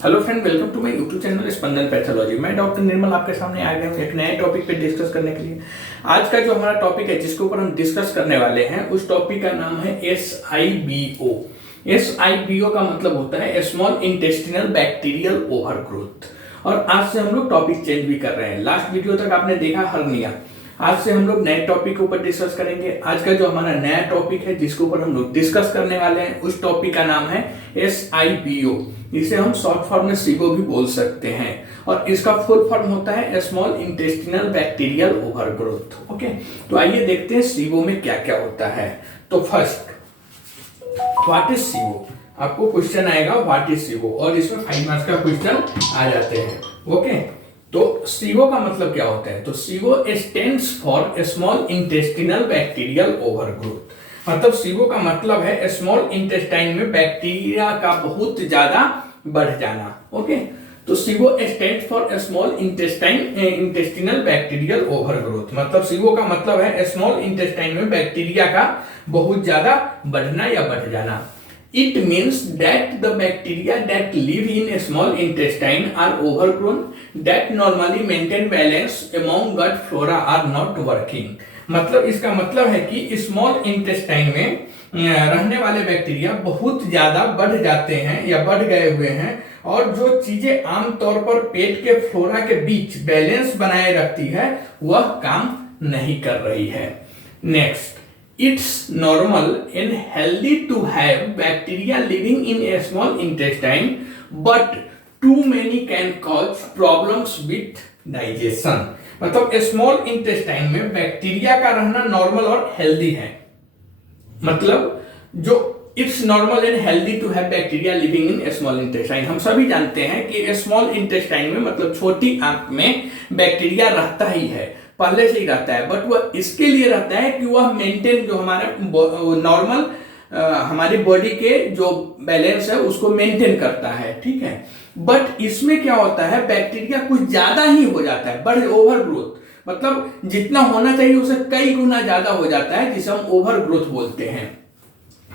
Hello friend, welcome to my YouTube channel Spandan pathology. मैं doctor Nirmal आपके सामने आ गया हूँ एक नए टॉपिक पे डिस्कस करने के लिए। आज का जो हमारा टॉपिक है जिसके ऊपर हम डिस्कस करने वाले हैं उस टॉपिक का नाम है SIBO। SIBO का मतलब होता है स्मॉल इंटेस्टिनल बैक्टीरियल ओवरग्रोथ। और आज से हम लोग टॉपिक चेंज भी कर रहे हैं। लास्ट वीडियो तक आपने देखा हर्निया, आज से हम लोग नए टॉपिक के ऊपर डिस्कस करेंगे। आज का जो हमारा नया टॉपिक है जिसके ऊपर हम लोग डिस्कस करने वाले हैं उस टॉपिक का नाम है SIBO। इसे हम शॉर्ट फॉर्म में SIBO भी बोल सकते हैं और इसका फुल फॉर्म होता है small intestinal bacterial overgrowth. Okay, तो आइए देखते हैं SIBO में क्या क्या होता है। तो फर्स्ट, व्हाट इज SIBO? आपको क्वेश्चन आएगा व्हाट इज SIBO और इसमें 5 मार्क्स का क्वेश्चन आ जाते हैं। ओके, तो SIBO का मतलब क्या होता है? तो SIBO stands for small intestinal bacterial overgrowth. मतलब SIBO का मतलब है स्मॉल इंटेस्टाइन में बैक्टीरिया का बहुत ज्यादा बढ़ जाना। ओके, तो SIBO stands for small intestinal bacterial overgrowth. मतलब SIBO का मतलब है स्मॉल इंटेस्टाइन में बैक्टीरिया का बहुत ज्यादा बढ़ना या बढ़ जाना। It means that the bacteria that live in a small intestine are overgrown, that normally maintain balance among gut flora are not working। मतलब इसका मतलब है कि स्मॉल इंटेस्टाइन में रहने वाले बैक्टीरिया बहुत ज्यादा बढ़ जाते हैं या बढ़ गए हुए हैं और जो चीजें आमतौर पर पेट के फ्लोरा के बीच बैलेंस बनाए रखती है वह काम नहीं कर रही है। Next, it's normal and healthy to have bacteria living in a small intestine, but too many can cause problems with digestion। मतलब स्मॉल इंटेस्टाइन में बैक्टीरिया का रहना नॉर्मल और हेल्दी है। मतलब जो it's normal and healthy to have bacteria living in small intestine. हम सभी जानते हैं कि स्मॉल इंटेस्टाइन में मतलब छोटी आंत में बैक्टीरिया रहता ही है, पहले से ही रहता है, बट वह इसके लिए रहता है कि वह मेंटेन जो हमारे नॉर्मल हमारी बॉडी के जो बैलेंस है उसको मेंटेन करता है। ठीक है, बट इसमें क्या होता है, बैक्टीरिया कुछ ज्यादा ही हो जाता है, बड़े ओवरग्रोथ। मतलब जितना होना चाहिए उससे कई गुना ज्यादा हो जाता है, जिसे हम ओवरग्रोथ बोलते हैं।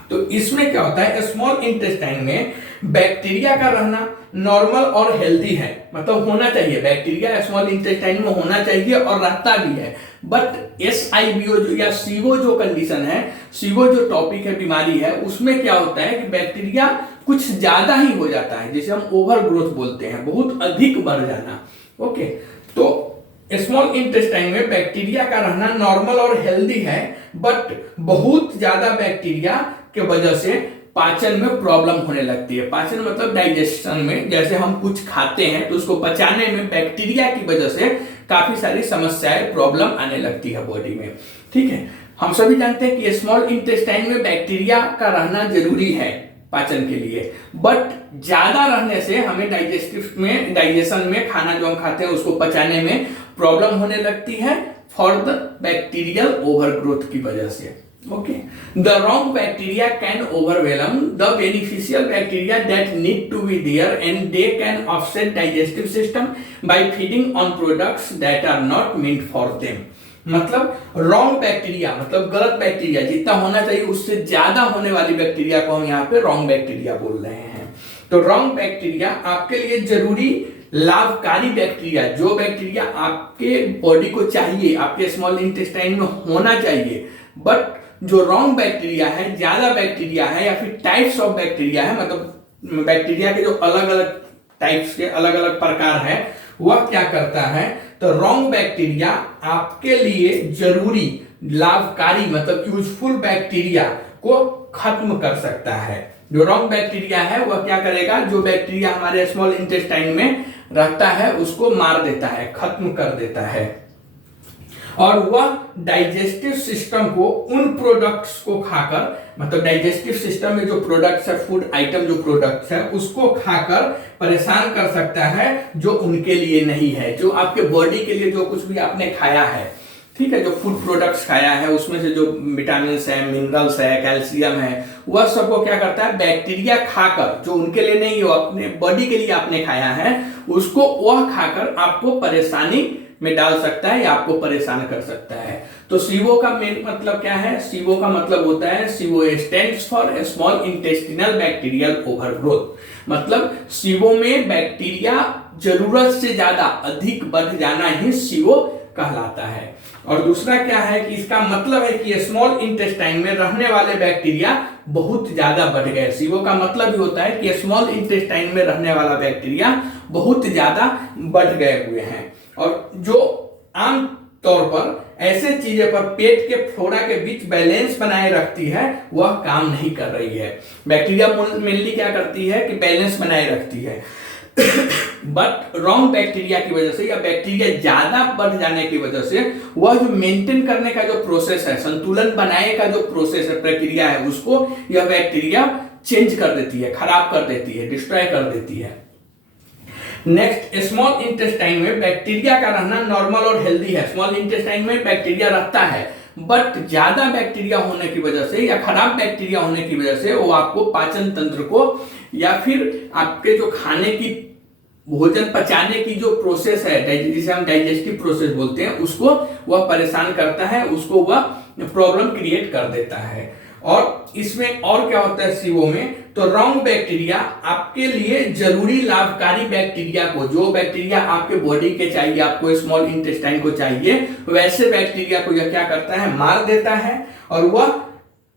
तो इसमें क्या होता है, स्मॉल इंटेस्टाइन में बैक्टीरिया का रहना नॉर्मल और हेल्दी है। मतलब होना चाहिए, बैक्टीरिया स्मॉल इंटेस्टाइन में होना चाहिए और रहता भी है। बट SIBO जो या SIBO जो कंडीशन है, SIBO जो टॉपिक है, बीमारी है, उसमें क्या होता है कि बैक्टीरिया कुछ ज्यादा ही हो जाता है, जिसे हम ओवरग्रोथ बोलते हैं, बहुत अधिक बढ़ जाना। ओके, तो स्मॉल इंटेस्टाइन में बैक्टीरिया का रहना नॉर्मल और हेल्दी है, बट बहुत ज्यादा बैक्टीरिया के वजह से पाचन में प्रॉब्लम होने लगती है। पाचन मतलब डाइजेशन में, जैसे हम कुछ खाते हैं तो उसको पचाने में बैक्टीरिया की वजह से काफी सारी समस्याएं, प्रॉब्लम आने लगती है बॉडी में। ठीक है, हम सभी जानते हैं कि स्मॉल इंटेस्टाइन में बैक्टीरिया का रहना जरूरी है पाचन के लिए, बट ज्यादा रहने से हमें डाइजेशन में खाना जो हम खाते हैं उसको पचाने में प्रॉब्लम होने लगती है फॉर द बैक्टीरियल ओवरग्रोथ की वजह से। Okay, the wrong bacteria can overwhelm the beneficial bacteria that need to be there, and they can upset digestive system by feeding on products that are not meant for them। मतलब wrong bacteria मतलब गलत bacteria, जितना होना चाहिए उससे ज्यादा होने वाली बैक्टीरिया को हम यहाँ पे रॉन्ग बैक्टीरिया बोल रहे हैं। तो रॉन्ग बैक्टीरिया आपके लिए जरूरी लाभकारी बैक्टीरिया, जो बैक्टीरिया आपके बॉडी को चाहिए, आपके स्मॉल इंटेस्टाइन में होना चाहिए, बट जो रॉन्ग बैक्टीरिया है, ज्यादा बैक्टीरिया है या फिर टाइप्स ऑफ बैक्टीरिया है, मतलब बैक्टीरिया के जो अलग अलग टाइप्स के अलग अलग प्रकार है, वह क्या करता है, तो रॉन्ग बैक्टीरिया आपके लिए जरूरी लाभकारी मतलब यूजफुल बैक्टीरिया को खत्म कर सकता है। जो रॉन्ग बैक्टीरिया है वह क्या करेगा, जो बैक्टीरिया हमारे स्मॉल इंटेस्टाइन में रहता है उसको मार देता है, खत्म कर देता है, और वह डाइजेस्टिव सिस्टम को उन प्रोडक्ट्स को खाकर, मतलब डाइजेस्टिव सिस्टम में जो प्रोडक्ट्स है, फूड आइटम जो प्रोडक्ट्स है, उसको खाकर परेशान कर सकता है जो उनके लिए नहीं है, जो आपके बॉडी के लिए जो कुछ भी आपने खाया है। ठीक है, जो फूड प्रोडक्ट्स खाया है उसमें से जो विटामिन है, मिनरल्स है, कैल्शियम है, वह सबको क्या करता है, बैक्टीरिया खाकर, जो उनके लिए नहीं हो, अपने बॉडी के लिए आपने खाया है, उसको वह खाकर आपको परेशानी में डाल सकता है या आपको परेशान कर सकता है। तो SIBO का मेन मतलब क्या है, SIBO का मतलब होता है SIBO stands for small intestinal bacterial overgrowth. मतलब सीवो में बैक्टीरिया जरूरत से ज्यादा अधिक बढ़ जाना ही सीवो कहलाता है। और दूसरा क्या है कि इसका मतलब है कि स्मॉल इंटेस्टाइन में रहने वाले बैक्टीरिया बहुत ज्यादा बढ़ गए। सीवो का मतलब ही होता है कि स्मॉल इंटेस्टाइन में रहने वाला बैक्टीरिया बहुत ज्यादा बढ़ गए हुए हैं, और जो आम तौर पर ऐसे चीजें पर पेट के फ्लोरा के बीच बैलेंस बनाए रखती है वह काम नहीं कर रही है। बैक्टीरिया मेनली क्या करती है कि बैलेंस बनाए रखती है बट रॉन्ग बैक्टीरिया की वजह से या बैक्टीरिया ज्यादा बढ़ जाने की वजह से वह जो मेंटेन करने का जो प्रोसेस है, संतुलन बनाने का जो प्रोसेस है, प्रक्रिया है, उसको यह बैक्टीरिया चेंज कर देती है, खराब कर देती है, डिस्ट्रॉय कर देती है। नेक्स्ट, स्मॉल इंटेस्टाइन में बैक्टीरिया का रहना नॉर्मल और हेल्दी है। स्मॉल इंटेस्टाइन में बैक्टीरिया रहता है, बट ज्यादा बैक्टीरिया होने की वजह से या खराब बैक्टीरिया होने की वजह से वो आपको पाचन तंत्र को या फिर आपके जो खाने की भोजन पचाने की जो प्रोसेस है, जिसे हम डाइजेस्टिव प्रोसेस बोलते हैं, उसको वह परेशान करता है, उसको वह प्रॉब्लम क्रिएट कर देता है। और इसमें और क्या होता है सीवो में, तो रॉन्ग बैक्टीरिया आपके लिए जरूरी लाभकारी बैक्टीरिया को, जो बैक्टीरिया आपके बॉडी के चाहिए, आपको स्मॉल इंटेस्टाइन को चाहिए, वैसे बैक्टीरिया को यह क्या करता है, मार देता है। और वह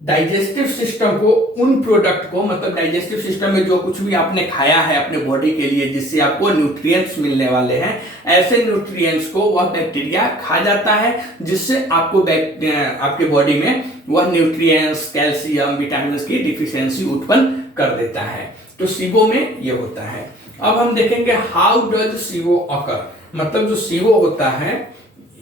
डाइजेस्टिव सिस्टम को, उन प्रोडक्ट को, मतलब डाइजेस्टिव सिस्टम में जो कुछ भी आपने खाया है अपने बॉडी के लिए जिससे आपको न्यूट्रिएंट्स मिलने वाले हैं, ऐसे न्यूट्रिएंट्स को वह बैक्टीरिया खा जाता है, जिससे आपको आपके बॉडी में वह न्यूट्रिएंट्स, कैल्शियम, विटामिन की डिफिशियंसी उत्पन्न कर देता है। तो सीवो में ये होता है। अब हम देखेंगे हाउ डज सीवो अकर, मतलब जो सीवो होता है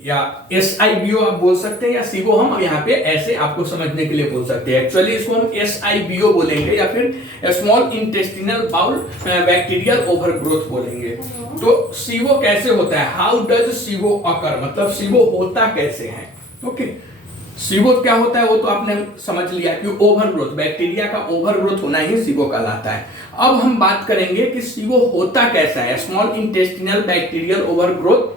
या SIBO आप बोल सकते हैं, या सीवो हम यहाँ पे ऐसे आपको समझने के लिए बोल सकते हैं। एक्चुअली इसको हम SIBO बोलेंगे या फिर small intestinal bowel bacterial overgrowth बोलेंगे। तो सीवो कैसे होता है, हाउ डज सीवो अकर, मतलब सीवो होता कैसे है। ओके, सीवो क्या होता है वो तो आपने समझ लिया कि ओवरग्रोथ, बैक्टीरिया का ओवरग्रोथ होना ही सीवो कहलाता है। अब हम बात करेंगे कि सीवो होता कैसा है, स्मॉल इंटेस्टिनल बैक्टीरियल ओवरग्रोथ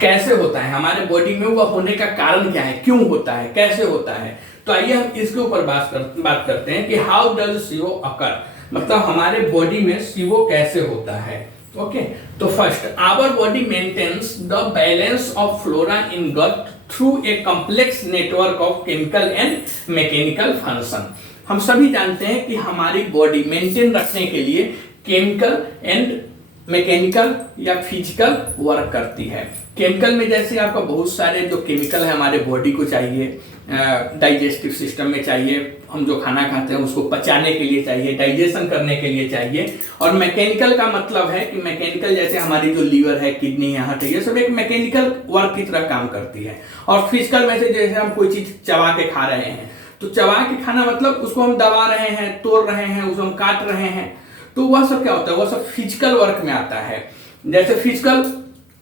कैसे होता है, हमारे बॉडी में वह होने का कारण क्या है, क्यों होता है, कैसे होता है। तो आइए हम इसके ऊपर बात करते हैं कि हाउ डज सीवो अकर, मतलब हमारे बॉडी में सीवो कैसे होता है। ओके, तो first, our body maintains the balance of flora in gut through a complex network of chemical and mechanical function. हम सभी जानते हैं कि हमारी बॉडी मेंटेन रखने के लिए केमिकल एंड मैकेनिकल या फिजिकल वर्क करती है। केमिकल में जैसे आपका बहुत सारे जो केमिकल है हमारे बॉडी को चाहिए, डाइजेस्टिव सिस्टम में चाहिए, हम जो खाना खाते हैं उसको पचाने के लिए चाहिए, डाइजेशन करने के लिए चाहिए। और मैकेनिकल का मतलब है कि मैकेनिकल जैसे हमारी जो लीवर है, किडनी है, हार्ट है, ये सब एक मैकेनिकल वर्क की तरह काम करती है। और फिजिकल में से जैसे हम कोई चीज चबा के खा रहे हैं, तो चबा के खाना मतलब उसको हम दबा रहे हैं, तोड़ रहे हैं, उसको हम काट रहे हैं, तो वह सब क्या होता है, वह सब फिजिकल वर्क में आता है। जैसे फिजिकल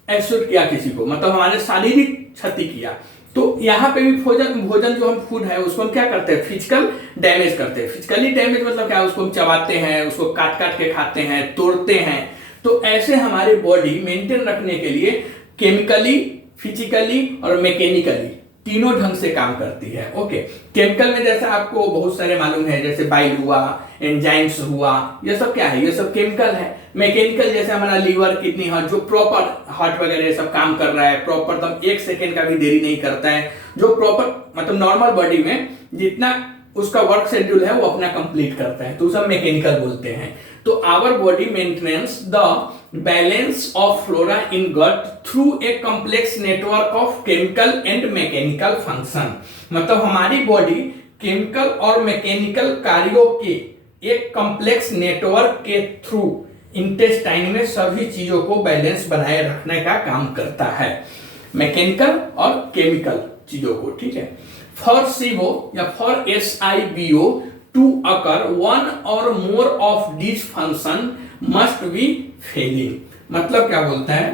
एक्सर्ट किया किसी को, मतलब हमारे शारीरिक क्षति किया, तो यहाँ पे भी भोजन जो हम फूड है उसको हम क्या करते हैं, फिजिकल डैमेज करते हैं। फिजिकली डैमेज मतलब क्या है, उसको हम चबाते हैं, उसको काट काट के खाते हैं, तोड़ते हैं। तो ऐसे हमारी बॉडी मेंटेन रखने के लिए केमिकली, फिजिकली और मैकेनिकली तीनों ढंग से काम करती है। ओके, केमिकल में जैसे आपको बहुत सारे मालूम है, जैसे बाइल हुआ, एंजाइम्स हुआ, ये सब क्या है, ये सब केमिकल है। मैकेनिकल जैसे हमारा लीवर, किडनी, हार्ट, जो प्रॉपर हार्ट वगैरह ये सब काम कर रहा है प्रॉपर, तब 1 सेकेंड का भी देरी नहीं करता है, जो प्रॉपर मतलब नॉर्मल बॉडी में जितना उसका वर्क शेड्यूल है वो अपना कंप्लीट करता है, तो सब मैकेनिकल बोलते हैं। तो our body maintains the balance of flora in gut through a complex network of chemical and mechanical function, मतलब हमारी बॉडी केमिकल और मैकेनिकल कार्यों के एक कॉम्प्लेक्स नेटवर्क के थ्रू इंटेस्टाइन में सभी चीजों को बैलेंस बनाए रखने का काम करता है, मैकेनिकल और केमिकल चीजों को। ठीक है, फॉर सीवो या for SIBO to occur one or more of this function must be failing, मतलब क्या बोलता है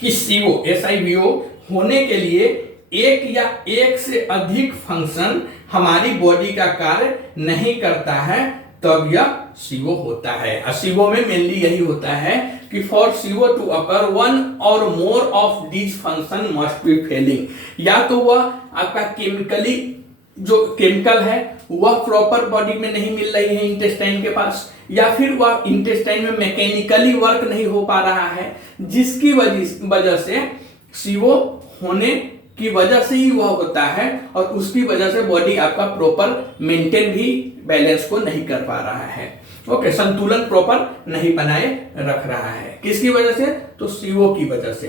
कि सीवो SIBO होने के लिए एक या एक से अधिक फंक्शन हमारी बॉडी का कार्य नहीं करता है, तब यह सीवो होता है। सीवो में मेनली यही होता है कि for SIBO to occur one or more of this function must be failing, या तो वह आपका केमिकली जो केमिकल है वह प्रॉपर बॉडी में नहीं मिल रही है इंटेस्टाइन के पास, या फिर वह इंटेस्टाइन में मैकेनिकली वर्क नहीं हो पा रहा है, जिसकी वजह से CO होने की वजह से ही वह होता है, और उसकी वजह से बॉडी आपका प्रॉपर मेंटेन भी बैलेंस को नहीं कर पा रहा है। ओके, संतुलन प्रॉपर नहीं बनाए रख रहा है। किसकी वजह से? तो CO की वजह से।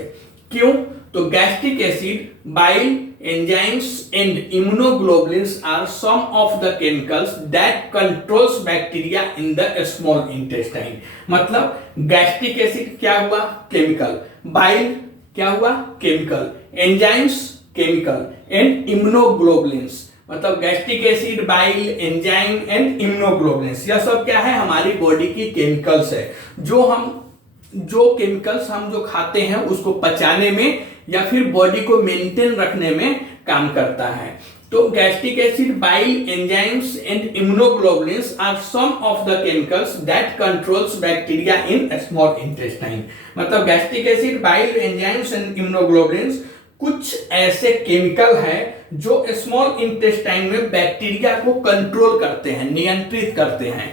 क्यों? तो gastric acid, bile, enzymes and immunoglobulins are some of the chemicals that controls bacteria in the small intestine. मतलब गैस्ट्रिक एसिड क्या हुआ? केमिकल। बाइल क्या हुआ? Chemical. Enzymes chemical and immunoglobulins, मतलब gastric acid, bile, enzyme and immunoglobulins, यह सब क्या है? हमारी बॉडी की केमिकल्स है, जो केमिकल्स हम जो खाते हैं उसको पचाने में या फिर बॉडी को मेंटेन रखने में काम करता है। तो gastric acid, bile, enzymes and immunoglobulins are some of the chemicals that controls bacteria in small intestine. मतलब gastric acid, bile, enzymes and immunoglobulins कुछ ऐसे केमिकल हैं जो स्मॉल इंटेस्टाइन में बैक्टीरिया को कंट्रोल करते हैं, नियंत्रित करते हैं।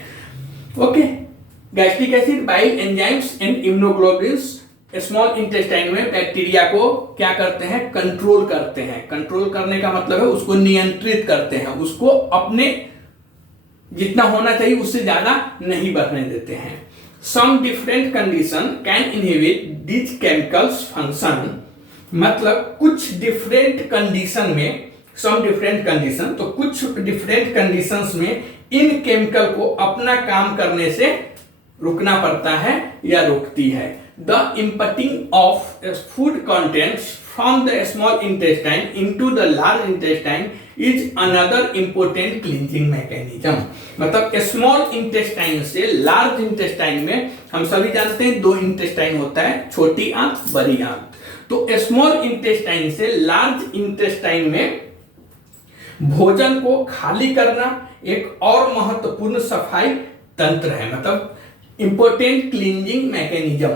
Okay, gastric acid, bile, enzymes and immunoglobulins small intestine में बैक्टीरिया को क्या करते हैं? कंट्रोल करते हैं। कंट्रोल करने का मतलब है उसको नियंत्रित करते हैं, उसको अपने जितना होना चाहिए उससे ज्यादा नहीं बढ़ने देते हैं। Some different condition can inhibit this chemicals function. मतलब कुछ डिफरेंट कंडीशन में, सम डिफरेंट कंडीशन, तो कुछ डिफरेंट कंडीशंस में इन केमिकल को अपना काम करने से रुकना पड़ता है या रोकती है। The emptying of food contents from the small intestine into the large intestine is another important cleansing mechanism. मतलब स्मॉल इंटेस्टाइन से लार्ज इंटेस्टाइन में हम सभी जानते हैं दो इंटेस्टाइन होता है, छोटी आंत, बड़ी आंत। तो स्मॉल इंटेस्टाइन से लार्ज इंटेस्टाइन में भोजन को खाली करना एक और महत्वपूर्ण सफाई तंत्र है, मतलब इंपोर्टेंट क्लींजिंग मैकेनिज्म।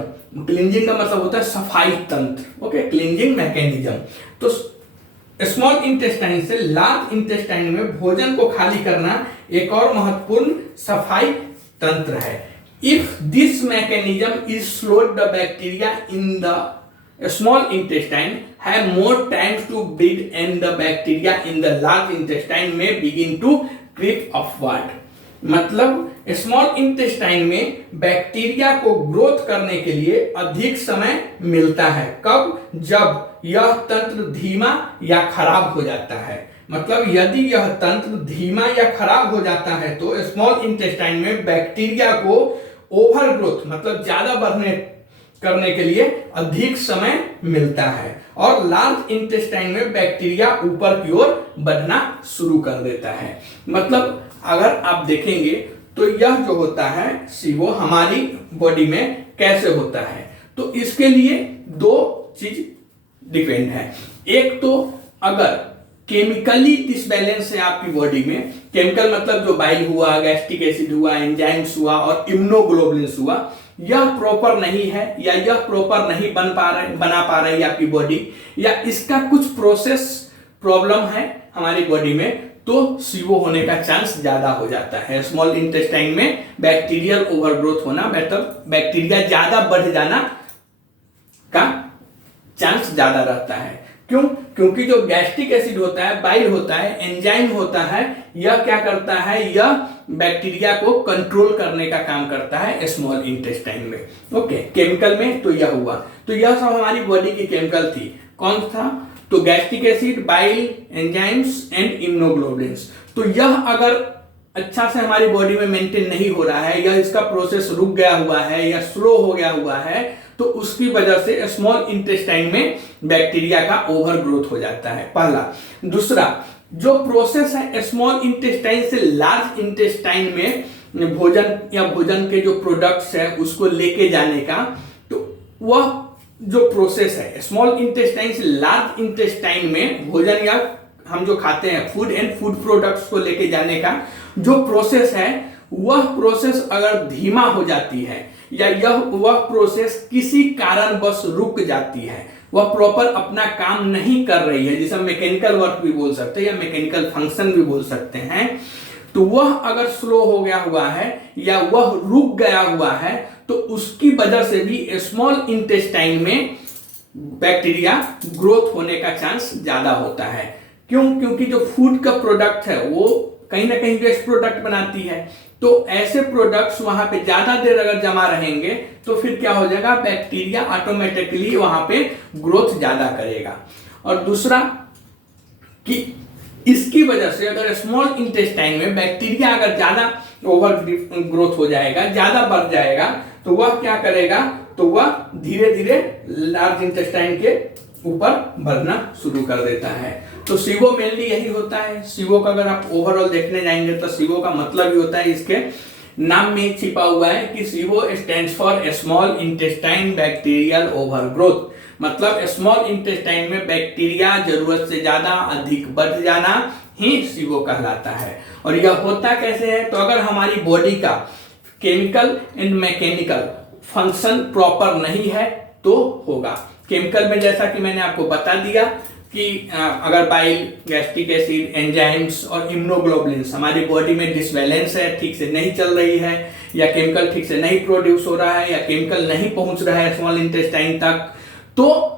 क्लींजिंग का मतलब होता है सफाई तंत्र। Okay, cleansing mechanism. तो स्मॉल इंटेस्टाइन से लार्ज इंटेस्टाइन में भोजन को खाली करना एक और महत्वपूर्ण सफाई तंत्र है। If this mechanism is slowed the bacteria in the small intestine have more time to breed and the bacteria in the large intestine may begin to creep upward। मतलब स्मॉल इंटेस्टाइन में बैक्टीरिया को growth करने के लिए अधिक समय मिलता है। कब? जब यह तंत्र धीमा या खराब हो जाता है। मतलब यदि यह तंत्र धीमा या खराब हो जाता है तो स्मॉल इंटेस्टाइन में बैक्टीरिया को ओवर ग्रोथ, मतलब ज्यादा बढ़ने करने के लिए अधिक समय मिलता है, और लार्ज इंटेस्टाइन में बैक्टीरिया ऊपर की ओर बढ़ना शुरू कर देता है। मतलब अगर आप देखेंगे तो यह जो होता है CO हमारी बॉडी में कैसे होता है, तो इसके लिए दो चीज डिपेंड है। एक तो अगर केमिकली डिसबैलेंस है आपकी बॉडी में, केमिकल मतलब जो बाइल हुआ, गैस्ट्रिक एसिड हुआ, एंजाइम्स हुआ और इम्यूनोग्लोबुलिन्स हुआ, यह प्रॉपर नहीं है या यह प्रॉपर नहीं बना पा रही है आपकी बॉडी, या इसका कुछ प्रोसेस प्रॉब्लम है हमारी बॉडी में, तो CO होने का चांस ज्यादा हो जाता है। स्मॉल इंटेस्टाइन में बैक्टीरियल ओवरग्रोथ होना, मतलब बैक्टीरिया ज्यादा बढ़ जाना का चांस ज्यादा रहता है। क्यों? क्योंकि जो गैस्ट्रिक एसिड होता है, बाइल होता है, एंजाइम होता है, यह क्या करता है? यह बैक्टीरिया को कंट्रोल करने का काम करता है स्मॉल इंटेस्टाइन में। ओके, केमिकल में तो यह हुआ। तो यह सब हमारी बॉडी की केमिकल थी। कौन था? तो gastric acid, bile, enzymes and immunoglobulins. तो यह अगर अच्छा से हमारी बॉडी में मेंटेन नहीं हो रहा है, या इसका प्रोसेस रुक गया हुआ है या स्लो हो गया हुआ है, तो उसकी वजह से स्मॉल इंटेस्टाइन में बैक्टीरिया का ओवर ग्रोथ हो जाता है, पहला। दूसरा, जो प्रोसेस है स्मॉल इंटेस्टाइन से लार्ज इंटेस्टाइन में भोजन के जो प्रोडक्ट्स है उसको लेके जाने का, तो वह जो प्रोसेस है स्मॉल इंटेस्टाइन से लार्ज इंटेस्टाइन में भोजन या हम जो खाते हैं फूड एंड फूड प्रोडक्ट्स को लेके जाने का जो प्रोसेस है, वह प्रोसेस अगर धीमा हो जाती है या वह प्रोसेस किसी कारणवश रुक जाती है, वह प्रॉपर अपना काम नहीं कर रही है, जिसे हम मैकेनिकल वर्क भी बोल सकते हैं या मैकेनिकल फंक्शन भी बोल सकते हैं, तो वह अगर स्लो हो गया हुआ है या वह रुक गया हुआ है तो उसकी वजह से भी स्मॉल इंटेस्टाइन में बैक्टीरिया ग्रोथ होने का चांस ज्यादा होता है। क्यों? क्योंकि जो फूड का प्रोडक्ट है वो कहीं ना कहीं वेस्ट प्रोडक्ट बनाती है, तो ऐसे प्रोडक्ट्स वहां पे ज्यादा देर अगर जमा रहेंगे तो फिर क्या हो जाएगा, बैक्टीरिया ऑटोमेटिकली वहां पे ग्रोथ ज्यादा करेगा। और दूसरा कि इसकी वजह से अगर स्मॉल इंटेस्टाइन में बैक्टीरिया अगर ज्यादा ओवर ग्रोथ हो जाएगा, ज्यादा बढ़ जाएगा, तो वह क्या करेगा, तो वह धीरे धीरे लार्ज इंटेस्टाइन के ऊपर बढ़ना शुरू कर देता है। तो सीवो मेनली यही होता है। सीवो का अगर आप ओवरऑल देखने जाएंगे तो सीवो का मतलब ही होता है, इसके नाम में छिपा हुआ है कि SIBO stands for small intestine bacterial overgrowth. मतलब स्मॉल इंटेस्टाइन में बैक्टीरिया जरूरत से ज्यादा अधिक बढ़ जाना ही सीवो कहलाता है। और यह होता कैसे है, तो अगर हमारी बॉडी का chemical and mechanical function proper नहीं है तो होगा। केमिकल में जैसा कि मैंने आपको बता दिया कि अगर बाइल, गैस्ट्रिक एसिड, एंजाइम्स और इम्यूनोग्लोबुलिन्स हमारी बॉडी में डिसबैलेंस है, ठीक से नहीं चल रही है, या केमिकल ठीक से नहीं प्रोड्यूस हो रहा है, या केमिकल नहीं पहुंच रहा है स्मॉल इंटेस्टाइन तक, तो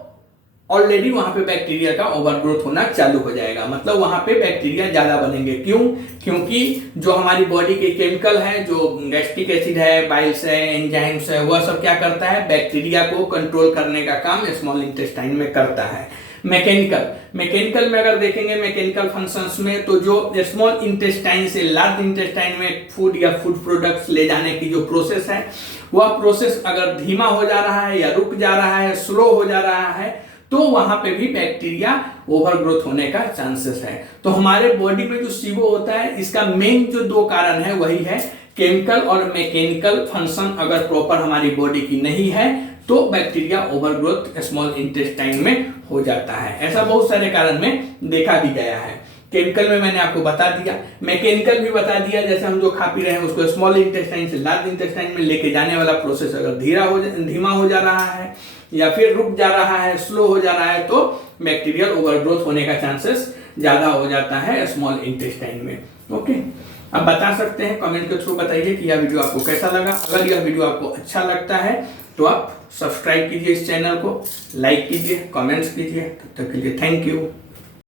ऑलरेडी वहां पे बैक्टीरिया का ओवरग्रोथ होना चालू हो जाएगा। मतलब वहां पे बैक्टीरिया ज्यादा बनेंगे। क्यों? क्योंकि जो हमारी बॉडी के केमिकल है, जो गैस्ट्रिक एसिड है, बाइल्स है, एंजाइम्स है, वह सब क्या करता है, बैक्टीरिया को कंट्रोल करने का काम स्मॉल इंटेस्टाइन में करता है। मैकेनिकल में अगर देखेंगे मैकेनिकल फंक्शंस में, तो जो स्मॉल इंटेस्टाइन से लार्ज इंटेस्टाइन में फूड या फूड प्रोडक्ट्स ले जाने की जो प्रोसेस है, वह प्रोसेस अगर धीमा हो जा रहा है या रुक जा रहा है, स्लो हो जा रहा है, तो वहां पे भी बैक्टीरिया ओवरग्रोथ होने का चांसेस है। तो हमारे बॉडी में जो सीवो होता है, इसका मेन जो दो कारण है वही है केमिकल और मैकेनिकल फंक्शन अगर प्रॉपर हमारी बॉडी की नहीं है तो बैक्टीरिया ओवरग्रोथ स्मॉल इंटेस्टाइन में हो जाता है। ऐसा बहुत सारे कारण में देखा भी गया है। केमिकल में मैंने आपको बता दिया, मैकेनिकल भी बता दिया, जैसे हम जो खा पी रहे हैं उसको स्मॉल इंटेस्टाइन से लार्ज इंटेस्टाइन में लेके जाने वाला प्रोसेस अगर धीमा हो जा रहा है या फिर रुक जा रहा है, स्लो हो जा रहा है, तो बैक्टीरियल ओवरग्रोथ होने का चांसेस ज्यादा हो जाता है स्मॉल इंटेस्टाइन में। ओके, आप बता सकते हैं, कमेंट के थ्रू बताइए कि यह वीडियो आपको कैसा लगा। अगर यह वीडियो आपको अच्छा लगता है तो आप सब्सक्राइब कीजिए इस चैनल को, लाइक कीजिए, कमेंट्स कीजिए। तब तक के लिए थैंक यू।